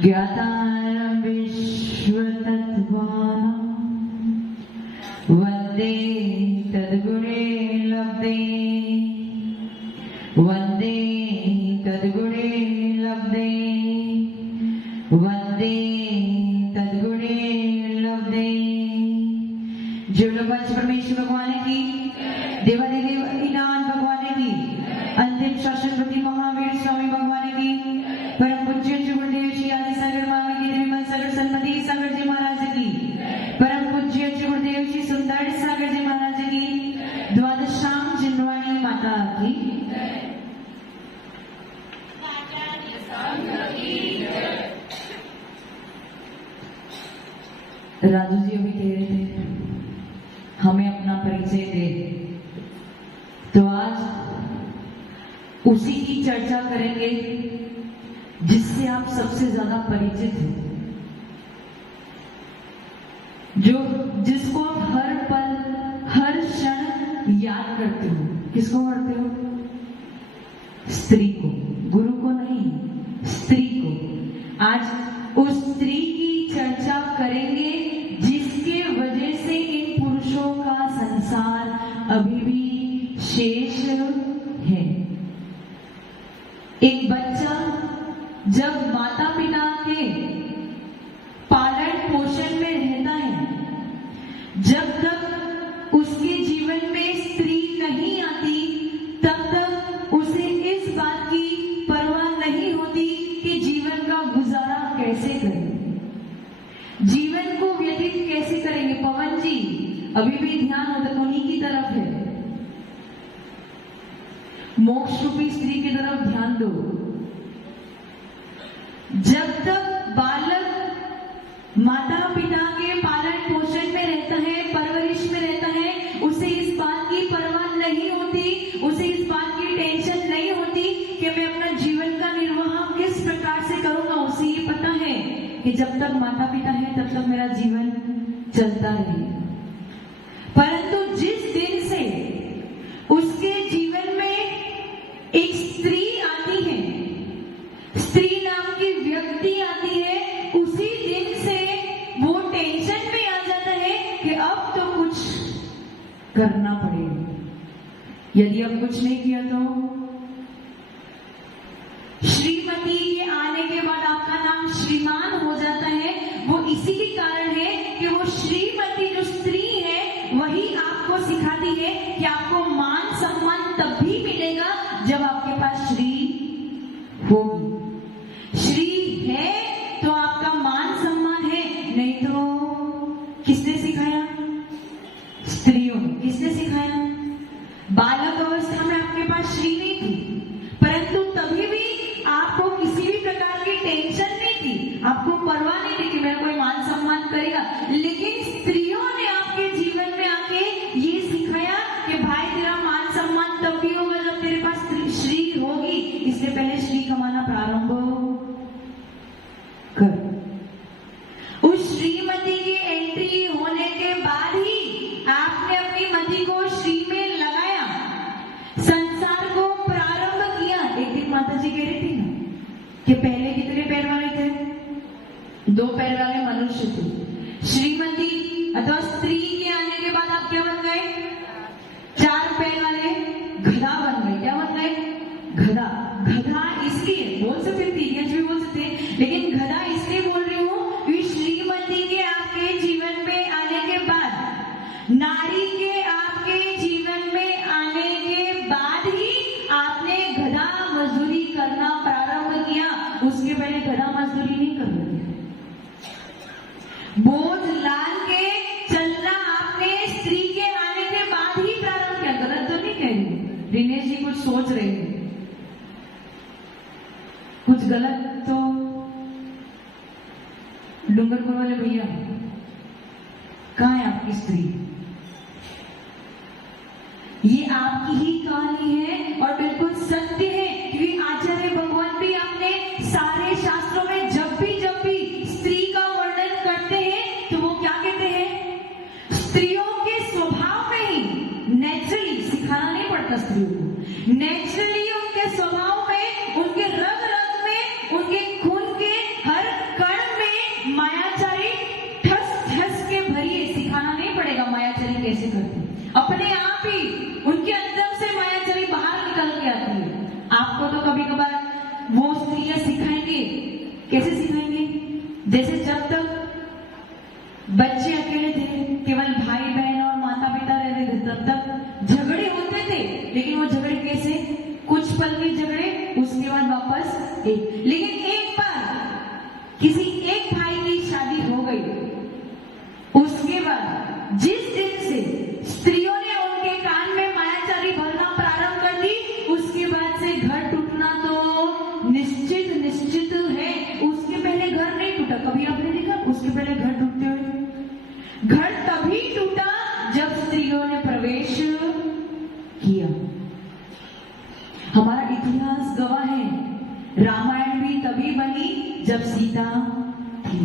ज्ञातारं विश्वतत्त्वानां वन्दे तद्गुणे लब्धे वन्दे तद्गुणे लब्धे वन्दे तद्गुणे लब्धे। जो लोग परमेश्वर भगवान की देवादिदेव ईनान भगवान की अंतिम शासनपति महावीर स्वामी भगवान की परम पूज्य गुरुदेव श्री आदि सागर मामा की देवी सागर सन्मति सागर जी महाराज की परम पूज्य गुरुदेव श्री सुंदर सागर जी महाराज की द्वादशाम जिनवाणी माता की राजू जी अभी कह रहे थे हमें अपना परिचय दे, तो आज उसी की चर्चा करेंगे जिससे आप सबसे ज्यादा परिचित हो, जिसको आप हर पल हर क्षण याद करते हो। किसको करते हो? स्त्री को, गुरु को नहीं, स्त्री को। आज उस स्त्री की चर्चा करेंगे जिसके वजह से इन पुरुषों का संसार अभी भी शेष है। एक बच्चा जब माता पिता के पालन पोषण में रहता है, जब तक उसके जीवन में स्त्री नहीं आती, तब तक उसे इस बात की परवाह नहीं होती कि जीवन का गुजारा कैसे करें, जीवन को व्यतीत कैसे करेंगे। पवन जी अभी भी ध्यान उन्हीं की तरफ है, मोक्ष रूपी स्त्री की तरफ ध्यान दो। जब तक बालक माता पिता के पालन पोषण में रहता है, परवरिश में रहता है, उसे इस बात की परवाह नहीं होती, उसे इस बात की टेंशन नहीं होती कि मैं अपना जीवन का निर्वाह किस प्रकार से करूंगा। उसे ये पता है कि जब तक माता पिता है तब तक मेरा जीवन चलता रहे। परंतु जिस दिन से उसके जीवन में एक स्त्री आती है, स्त्री नाम की व्यक्ति आती है, उसी दिन से वो टेंशन में आ जाता है कि अब तो कुछ करना पड़ेगा। यदि अब कुछ नहीं किया तो श्रीमती के आने के बाद आपका नाम श्रीमान हो जाता है। वो इसी के कारण है कि वो श्रीमती जो स्त्री है वही आपको सिखाती है कि आपको मान सम्मान तब भी मिलेगा जब आपके पास श्री होगी। श्री है तो आपका मान सम्मान है, नहीं तो किसने सिखाया? स्त्रियों। किसने सिखाया? बालक अवस्था में आपके पास श्री नहीं थी, परंतु तभी भी आपको किसी भी प्रकार की टेंशन नहीं थी, आपको परवाह नहीं थी कि मेरा कोई मान सम्मान करेगा। लेकिन स्त्रियों ने आपके जीवन में आके ये सिखाया कि भाई तेरा मान सम्मान तब भी होगा जब तेरे पास श्री होगी। इससे पहले श्री कमाना प्रारंभ कर। उस श्रीमती की एंट्री होने के बाद ही आपने अपनी मति को श्री में लगाया, संसार को प्रारंभ किया। एक दिन माता जी कह रही थी ना कि पहले कितने पैर वाले थे? 2 पैर वाले मनुष्य थे। श्रीमती अथवा स्त्री के आने के बाद आप क्या बन गए? 4 पैर वाले गधा बन गए। क्या बन गए? गधा। गधा इसलिए बोल सकते थे, भी बोल सकते, लेकिन गधा इसलिए बोल रही हूँ कि श्रीमती के आपके जीवन में आने के बाद, नारी के आपके जीवन में आने के बाद ही आपने गधा मजदूरी करना प्रारंभ किया। उसके पहले गधा मजदूरी नहीं कर रहे थे। बोझ लाद के चलना आपने स्त्री के आने के बाद ही प्रारंभ किया। गलत तो नहीं कह रही, दिनेश जी कुछ सोच रहे हैं, कुछ गलत तो? डूंगरपुर वाले भैया कहाँ है आपकी स्त्री? ये आपकी ही कहानी है और बिल्कुल सत्य है, क्योंकि आचार्य भगवान भी अपने सारे शास्त्रों में जब भी स्त्री का वर्णन करते हैं तो वो क्या कहते हैं? स्त्रियों के स्वभाव में ही नेचुरली, सिखाना नहीं पड़ता स्त्रियों को, नेचुरली उनके स्वभाव में, उनके रग रग में, उनके खून के हर कैसे सिखाएंगे? जैसे जब तक बच्चे अकेले थे, केवल भाई बहन और माता पिता रहते थे, तब तक झगड़े होते थे। लेकिन वो झगड़े कैसे? कुछ पल के झगड़े, उसके बाद वापस एक। लेकिन एक बार किसी एक भाई की शादी हो गई, उसके बाद जिस दिन से स्त्रियों ने उनके कान में मायाचारी भरना प्रारंभ कर दी, उसके बाद से घर टूटना तो निश्चित है। उसके पहले घर नहीं टूटा, कभी आपने देखा उसके पहले घर टूटते हुए? घर तभी टूटा जब स्त्रियों ने प्रवेश किया। हमारा इतिहास गवाह है, रामायण भी तभी बनी जब सीता थी,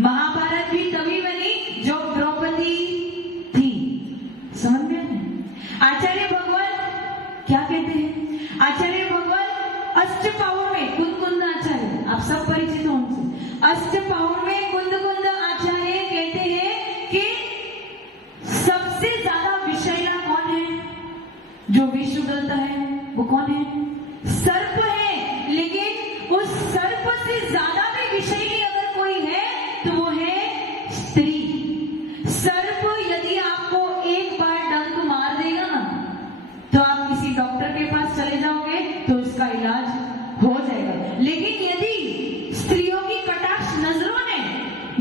महाभारत भी तभी बनी जब द्रौपदी थी। समझ में? आचार्य भगवान क्या कहते हैं? आचार्य भगवान अष्टपाउर में कुंद आचार्य, आप सब परिचित हो उनसे। अष्टपाउर में कुंद आचार्य कहते हैं कि सबसे ज्यादा विषैला कौन है? जो विष उगलता है वो कौन है? सर्प है। लेकिन उस सर्प से ज्यादा भी विषैली अगर कोई है तो वो है स्त्री। सर्प यदि आपको एक बार डंक मार देगा ना, तो आप किसी डॉक्टर के पास चले जाओगे तो इसका इलाज हो जाएगा। लेकिन यदि स्त्रियों की कटाक्ष नजरों ने,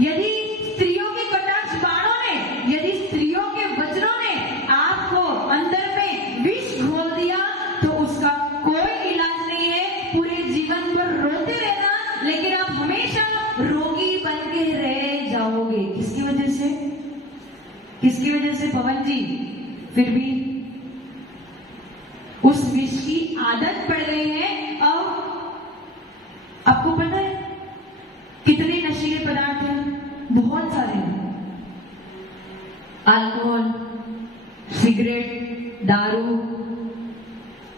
यदि स्त्रियों की कटाक्ष बाणों ने, यदि स्त्रियों के वज्रों ने आपको अंदर में विष घोल दिया, तो उसका कोई इलाज नहीं है। पूरे जीवन भर रोते रहना, लेकिन आप हमेशा रोगी बन के रह जाओगे। किसकी वजह से? किसकी वजह से पवन जी? फिर भी उस विष की आदत पड़ गई है। अब आपको पता है कितने नशीले पदार्थ हैं? बहुत सारे। अल्कोहल, सिगरेट, दारू,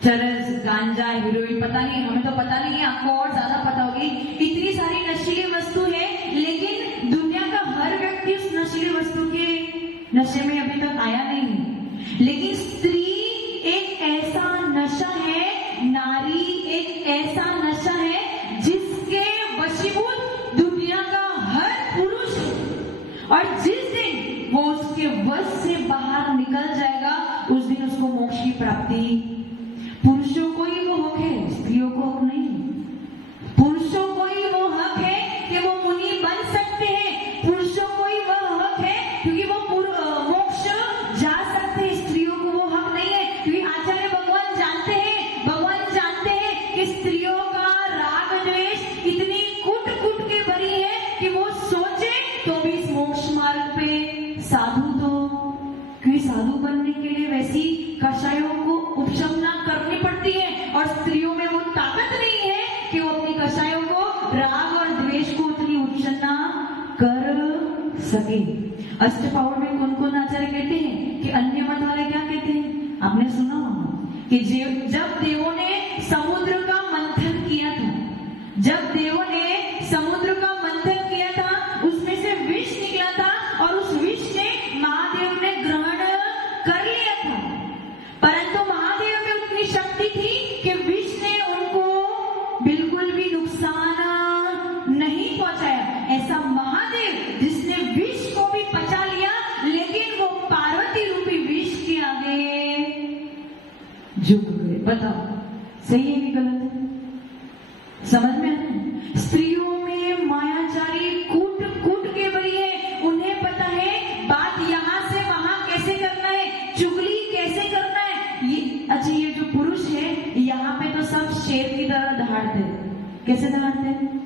चरस, गांजा, हेरोइन, पता नहीं, हमें तो पता नहीं है, आपको और ज्यादा पता होगी। इतनी सारी नशीली वस्तु है, लेकिन दुनिया का हर व्यक्ति उस नशीली वस्तु के नशे में अभी तक आया नहीं है। लेकिन स्त्री एक ऐसा नशा है, नारी एक ऐसा नशा है जिसके वशीभूत दुनिया का हर पुरुष। और जिस दिन वो उसके वश से बाहर निकल जाएगा, उस दिन उसको मोक्ष की प्राप्ति। पुरुषों को ही वो हक है, स्त्रियों को हक नहीं। पुरुषों को ही वो हक है कि वो मुनि बन सकते हैं, पुरुषों को ही वह हक है क्योंकि वो मोक्ष जा सकते हैं। स्त्रियों को वो हक नहीं है, क्योंकि आचार्य भगवान जानते हैं कि स्त्रियों का राग द्वेष इतनी कूट के भरी है कि वो सोचे तो भी इस मोक्ष मार्ग पे साधु तो, क्योंकि साधु बनने के लिए वैसी कषायों को उपशमना करनी पड़ती है, और स्त्रियों में वो ताकत नहीं है कि वो अपनी कषायों को, राग और द्वेष को उतनी उपशमना कर सके। अष्टपाउर में कौन आचार्य कहते हैं कि अन्य मत वाले क्या कहते हैं? आपने सुना होगा कि जब देवों ने समुद्र का मंथन किया था, जब देवों ने समुद्र का मंथन किया था, उसमें से विष निकला था, और उस विष ने महादेव ने ग्रहण कर लिया था। परंतु महादेव में उतनी शक्ति थी कि विष ने उनको बिल्कुल भी नुकसान नहीं पहुंचाया। ऐसा महादेव जिसने विष को भी पचा लिया, लेकिन वो पार्वती रूपी विष के आगे झुक गए। बताओ सही है कि गलत है? समझ में आया? स्त्रियों में मायाचारी कूट के भरी है। उन्हें पता है बात यहाँ से वहां कैसे करना है, चुगली कैसे करना है। अच्छा, ये जो पुरुष है यहाँ पे तो सब शेर की तरह दहाड़ते। कैसे दहाड़ते?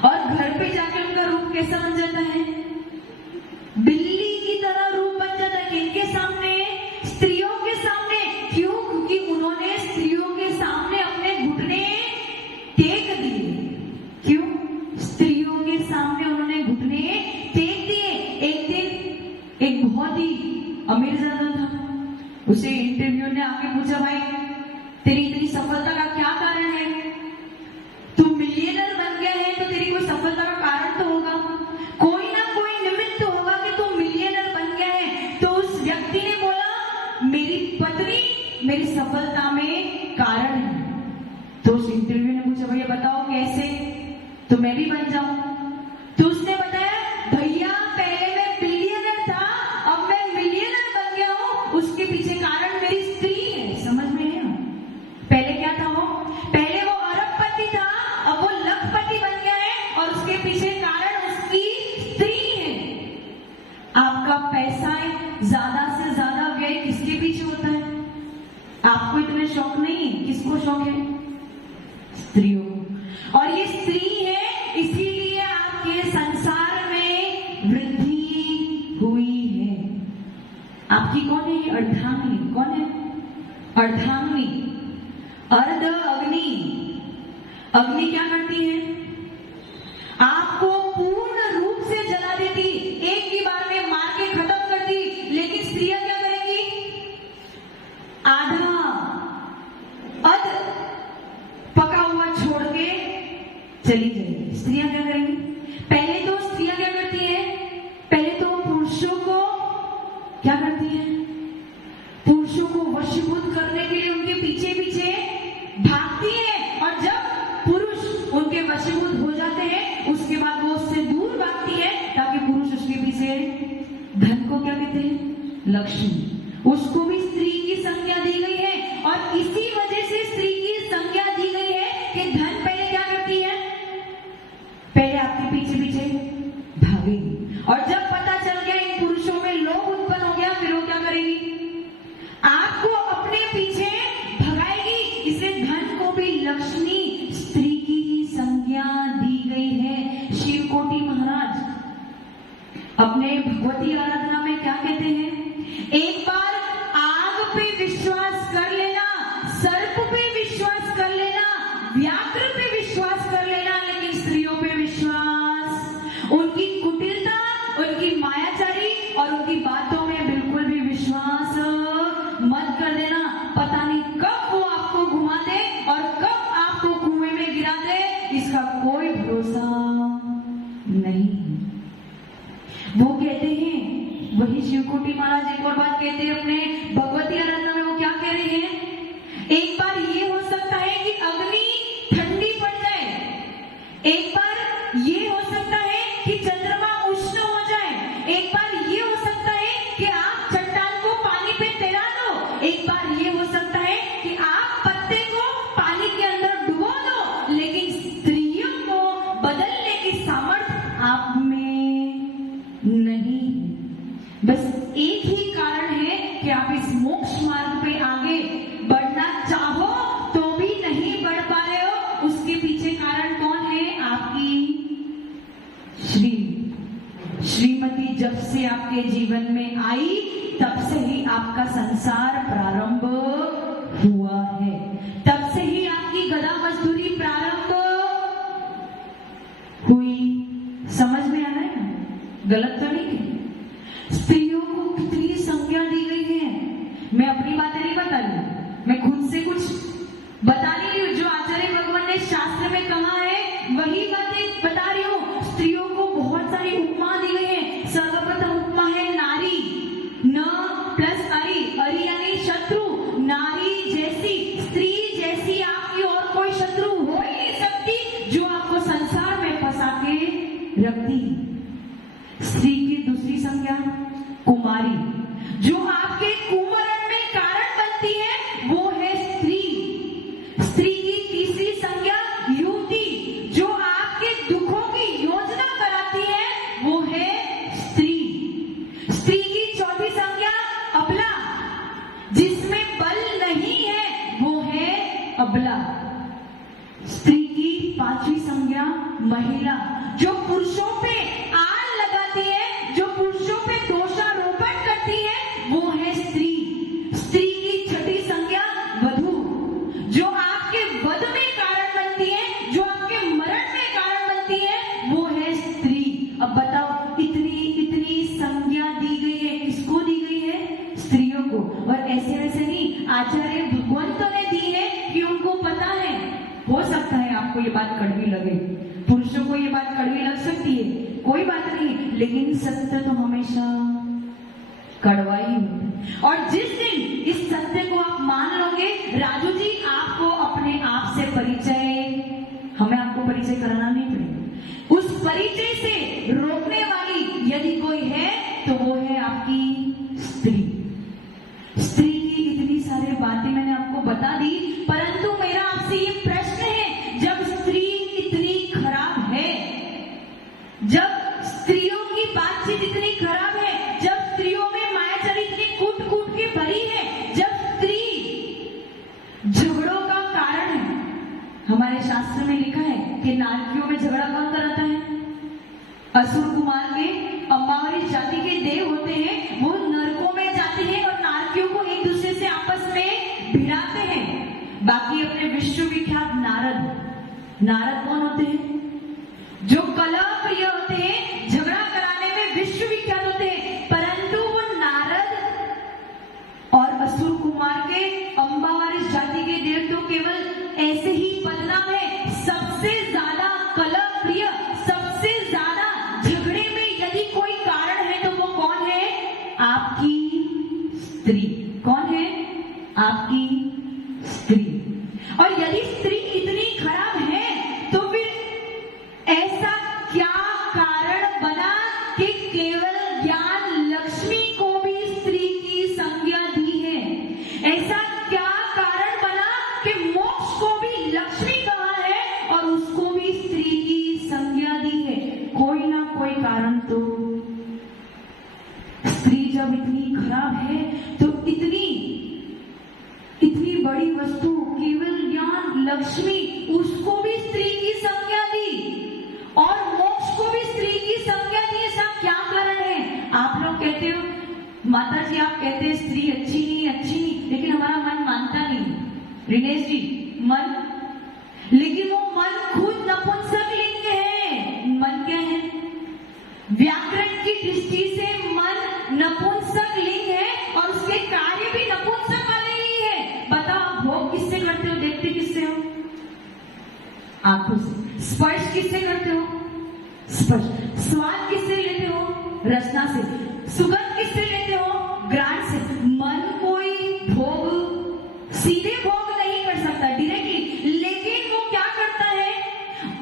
और घर पे जाके उनका रूप कैसा बन जाता है? बिल्ली की तरह रूप बन जाता है। किनके सामने? स्त्रियों के सामने। क्यों? क्योंकि उन्होंने स्त्रियों के सामने अपने घुटने टेक दिए। क्यों? स्त्रियों के सामने उन्होंने घुटने टेक दिए। एक दिन एक बहुत ही अमीर ज्यादा था, उसे इंटरव्यू ने आके पूछा, भाई तेरी इतनी सफलता का क्या कारण है? तू मिलियनर बन गया है तो तेरी कोई सफलता का कारण तो होगा। कोई ना कोई तो मैं भी बन जाऊं। तो उसने बताया भैया पहले मैं बिलियनर था, अब मैं मिलियनर बन गया हूं, उसके पीछे कारण मेरी स्त्री है। समझ में है? पहले क्या था वो? पहले वो अरबपति था, अब वो लखपति बन गया है और उसके पीछे कारण उसकी स्त्री है। आपका पैसा ज्यादा से ज्यादा व्यय किसके पीछे होता है? आपको इतने शौक नहीं है, किसको शौक है? स्त्रियों को। और ये स्त्री है, इसीलिए आपके संसार में वृद्धि हुई है। आपकी कौन है ये अर्धांगिनी? कौन है अर्धांगिनी? अर्ध अग्नि। अग्नि क्या करती है? आपको पूर्ण रूप से जला देती, एक ही बार में मार के खत्म करती। लेकिन स्त्रियां क्या करेंगी? आधा अध पका हुआ छोड़ के चली जाएगी। स्त्रियां क्या करेंगी? पहले तो स्त्रियां क्या करती है? पहले तो पुरुषों को क्या करती है? पुरुषों को वशीभूत करने के लिए उनके पीछे पीछे भागती है, और जब पुरुष उनके वशीभूत हो जाते हैं उसके बाद वो उससे दूर भागती है, ताकि पुरुष उसके पीछे धन को क्या कहते हैं? लक्ष्मी। उसको भी स्त्री की संज्ञा दी गई है, और इसी वजह से स्त्री की संज्ञा दी गई है कि धन पहले क्या करती है? पहले आपके पीछे पीछे भागेगी, और जब पता चल गया इन पुरुषों में लोभ उत्पन्न हो गया, फिर वो क्या करेगी? आपको अपने पीछे भगाएगी। इसे धन को भी लक्ष्मी स्त्री की ही संज्ञा दी गई है। शिवकोटि महाराज अपने भगवती आराधना में क्या कहते हैं? एक बार आग पे विश्वास कर लेना, सर्प पे विश्वास कर लेना, व्याघ्र पे विश्वास कर लेना, लेकिन स्त्रियों पे विश्वास, उनकी कुटिलता, उनकी मायाचारी और उनकी बातों में बिल्कुल भी विश्वास मत कर देना। पता नहीं कब वो आपको घुमा दे और कब आपको कुएं में गिरा दे, इसका कोई भरोसा नहीं। वो कहते हैं, वही शिवकोटि महाराज एक और बात कहते हैं अपने भगवती आराधना में। वो क्या कह रहे हैं? एक बार ये हो सकता है कि अग्नि ठंडी पड़ जाए, एक बार ये हो सकता है कि चंद्रमा उष्ण हो जाए, एक बार ये हो सकता है कि आप चट्टान को पानी पे तैरा दो, एक बार ये हो सकता है कि आप पत्ते को पानी के अंदर डुबो दो, लेकिन स्त्रियों को बदलने की सामर्थ्य आप में नहीं। बस एक ही कारण है कि आप इस मोक्ष मार्ग पे आगे बढ़ना चाहो तो भी नहीं बढ़ पा रहे हो। उसके पीछे कारण कौन है? आपकी श्रीमती जब से आपके जीवन में आई, तब से ही आपका संसार प्रारंभ हुआ है, तब से ही आपकी गधा मजदूरी प्रारंभ हुई। समझ में आ रहा है ना? गलत तो नहीं है? स्त्रियों को कितनी संज्ञा दी गई है। मैं अपनी बातें नहीं बता रही, मैं खुद से कुछ बता रही हूँ। जो आचार्य भगवान ने शास्त्र में कहा है वही बातें बता रही हूँ। स्त्रियों को बहुत सारी उपमा दी गई है। सर्वप्रथम उपमा है नारी, न प्लस अरि, अरि यानी शत्रु। नारी जैसी, स्त्री जैसी आपकी और कोई शत्रु हो ही नहीं सकती, जो आपको संसार में फंसा के रखती है। स्त्री की दूसरी संज्ञा कुमारी, जो आपके कुमरण में कारण बनती है, वो है स्त्री। स्त्री की तीसरी संज्ञा युवती, जो आपके दुखों की योजना कराती है, वो है स्त्री। स्त्री की चौथी संज्ञा अबला, जिसमें बल नहीं है, वो है अबला। स्त्री की पांचवी संज्ञा महिला, जो पुरुषों पे आल लगाती है, जो पुरुषों पे दोषारोपण करती है, वो है स्त्री। स्त्री की छठी संज्ञा वधू, जो आपके वध में कारण बनती है, जो आपके मरण में कारण बनती है, वो है स्त्री। अब बताओ, इतनी इतनी संज्ञा दी गई है, किसको दी गई है? स्त्रियों को। और ऐसे वैसे नहीं, आचार्य भगवंतों ने दी है कि उनको पता है। हो सकता है आपको ये बात कड़वी लगे, पुरुषों को ये बात कड़वी लग सकती है, कोई बात नहीं, लेकिन सत्य तो हमेशा कड़वा ही होता है। और जिस दिन इस सत्य को आप मान लोगे, राजू जी, आपको अपने आप से परिचय, हमें आपको परिचय कराना नहीं पड़ेगा। उस परिचय से रोकने वाली यदि कोई है तो वो है आपकी स्त्री। स्त्री की इतनी सारी बातें मैंने आपको बता दी, परंतु मेरा आपसे ये प्रश्न है, जब स्त्री इतनी खराब है, जब स्त्रियों की बातचीत इतनी खराब है, जब स्त्रियों में मायाचारी इतनी कूट कूट के भरी है, जब स्त्री झगड़ों का कारण है, हमारे शास्त्र में लिखा है कि नारकियों में झगड़ा कौन कराता है? असुर कुमार के अम्बावरी जाति के देव होते हैं, वो नरकों में जाते हैं और नारकियों को एक दूसरे से आपस में भिड़ाते हैं। बाकी अपने विश्वविख्यात नारद कौन होते हैं? जो कलह प्रिय होते हैं, झगड़ा कराने में विश्वविख्यात होते हैं, परंतु वो नारद और असुर कुमार के अम्बावरी जाति के देव तो केवल ऐसे ही बदनाम है। सबसे ज्यादा कलह प्रिय, सबसे ज्यादा झगड़े में यदि कोई कारण है तो वो कौन है? आपकी स्त्री। कौन है? आपकी स्त्री। और यदि स्त्री इतनी खराब है तो फिर ऐसा क्या कारण बना कि केवल ज्ञान लक्ष्मी को भी स्त्री की संज्ञा दी है? ऐसा क्या कारण बना कि मोक्ष को भी लक्ष्मी कहा है और उसको भी स्त्री की संज्ञा दी है? कोई ना कोई कारण तो। स्त्री जब इतनी खराब है तो इतनी बड़ी वस्तु केवल ज्ञान लक्ष्मी, उसको भी स्त्री की संज्ञा दी और मोक्ष को भी स्त्री की संज्ञा दी। ऐसा क्या कारण है? आप लोग कहते हो माता जी, आप कहते हैं स्त्री अच्छी नहीं, लेकिन हमारा मन मानता नहीं। रिनेश जी, मन, लेकिन वो मन खुद नपुंसक लिंग है। मन क्या है? व्याकरण की दृष्टि से मन नपुंसक लिंग है और उसके कार्य भी नपुंसक वाले ही है। बताओ, भोग किससे करते हो? देखते किससे हो? आंखों से। स्पर्श किससे करते हो? स्पर्श। स्वाद किससे लेते हो? रसना से। सुगंध किससे लेते हो? घ्राण से। मन कोई भोग, सीधे भोग नहीं कर सकता डायरेक्टली, लेकिन वो क्या करता है?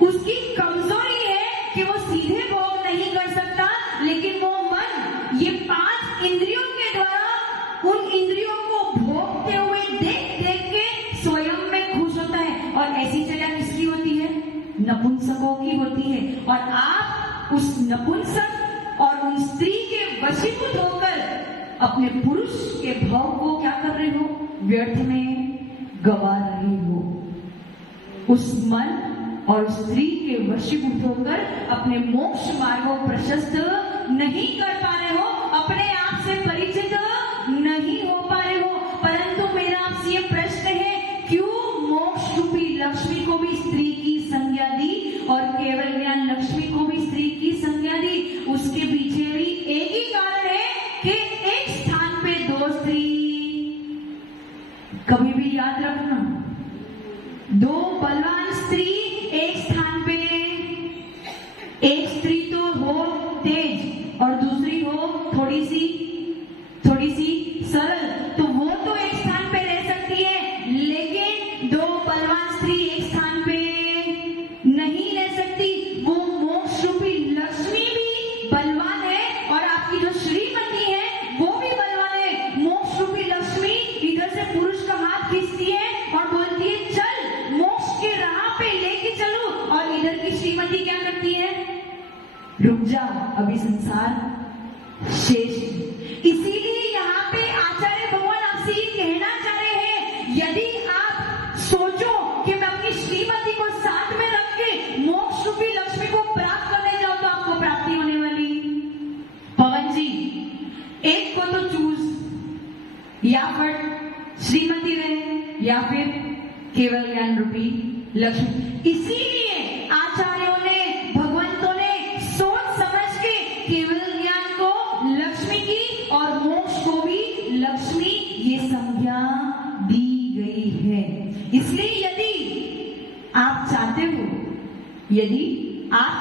उसकी कमजोरी है कि वो सीधे भोग नहीं कर सकता, लेकिन वो मन ये 5 इंद्रियों के द्वारा उन इंद्रियों को भोगते हुए देख देख के स्वयं में खुश होता है। और ऐसी चर्या किसकी होती है? नपुंसकों की होती है। और आप उस नपुंसक और उन स्त्री के वशीभूत होकर अपने पुरुष के भाव को क्या कर रहे हो? व्यर्थ में गवा रहे हो। उस मन और स्त्री के वशीभूत होकर अपने मोक्ष मार्ग को प्रशस्त नहीं कर पा रहे हो, अपने आप से परिचित नहीं हो पा रहे हो। परंतु मेरा आपसे ये प्रश्न है, क्यों मोक्ष रूपी लक्ष्मी को भी स्त्री की संज्ञा दी और केवल ज्ञान लक्ष्मी को भी स्त्री की संज्ञा दी? उसके पीछे भी एक ही कारण है कि एक स्थान पे 2 स्त्री। कभी भी याद रखना, 2 बलवान स्त्री एक स्थान पे। एक स्त्री तो हो तेज और दूसरी हो थोड़ी सी सरल, तो वो तो एक स्थान पे रह सकती है, लेकिन 2 बलवान स्त्री एक स्थान पे नहीं रह सकती। वो मोक्ष रूपी लक्ष्मी भी बलवान है और आपकी जो श्रीमती है वो भी बलवान है। मोक्ष रूपी लक्ष्मी इधर से पुरुष का हाथ खींचती है और बोलती है चल मोक्ष के राह पे लेके चलो, और इधर की श्रीमती क्या करती है? रुक जा, अभी संसार शेष। इसीलिए यहाँ पे आचार्य भगवान आपसे ये कहना चाह रहे हैं, यदि आप सोचो कि मैं अपनी श्रीमती को साथ में रख के मोक्ष रूपी लक्ष्मी को प्राप्त करने जाओ तो आपको प्राप्ति होने वाली। पवन जी, एक को तो चूज, या फिर श्रीमती रहे या फिर केवल ज्ञान रूपी लक्ष्मी। इसीलिए आचार्यों ने, भगवंतों ने सोच समझ के केवल ज्ञान को लक्ष्मी की और मोक्ष को भी लक्ष्मी ये संज्ञा दी गई है। इसलिए यदि आप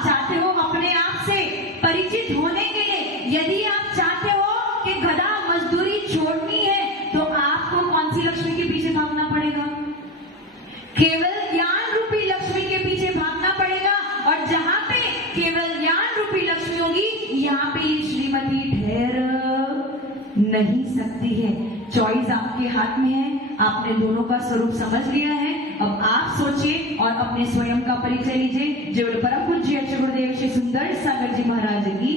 चाहते हो अपने आप से परिचित होने के लिए, यदि आप चाहते हो कि गधा मजदूरी छोड़नी है, तो आपको कौन सी लक्ष्मी के पीछे भागना पड़ेगा? केवल ज्ञान रूपी लक्ष्मी के पीछे भागना पड़ेगा। और जहां पे यहाँ पे ये श्रीमती ठहर नहीं सकती है। चॉइस आपके हाथ में है, आपने दोनों का स्वरूप समझ लिया है। अब आप सोचिए और अपने स्वयं का परिचय लीजिए। जय परम पूज्य गुरुदेव श्री सुंदर सागर जी महाराज की।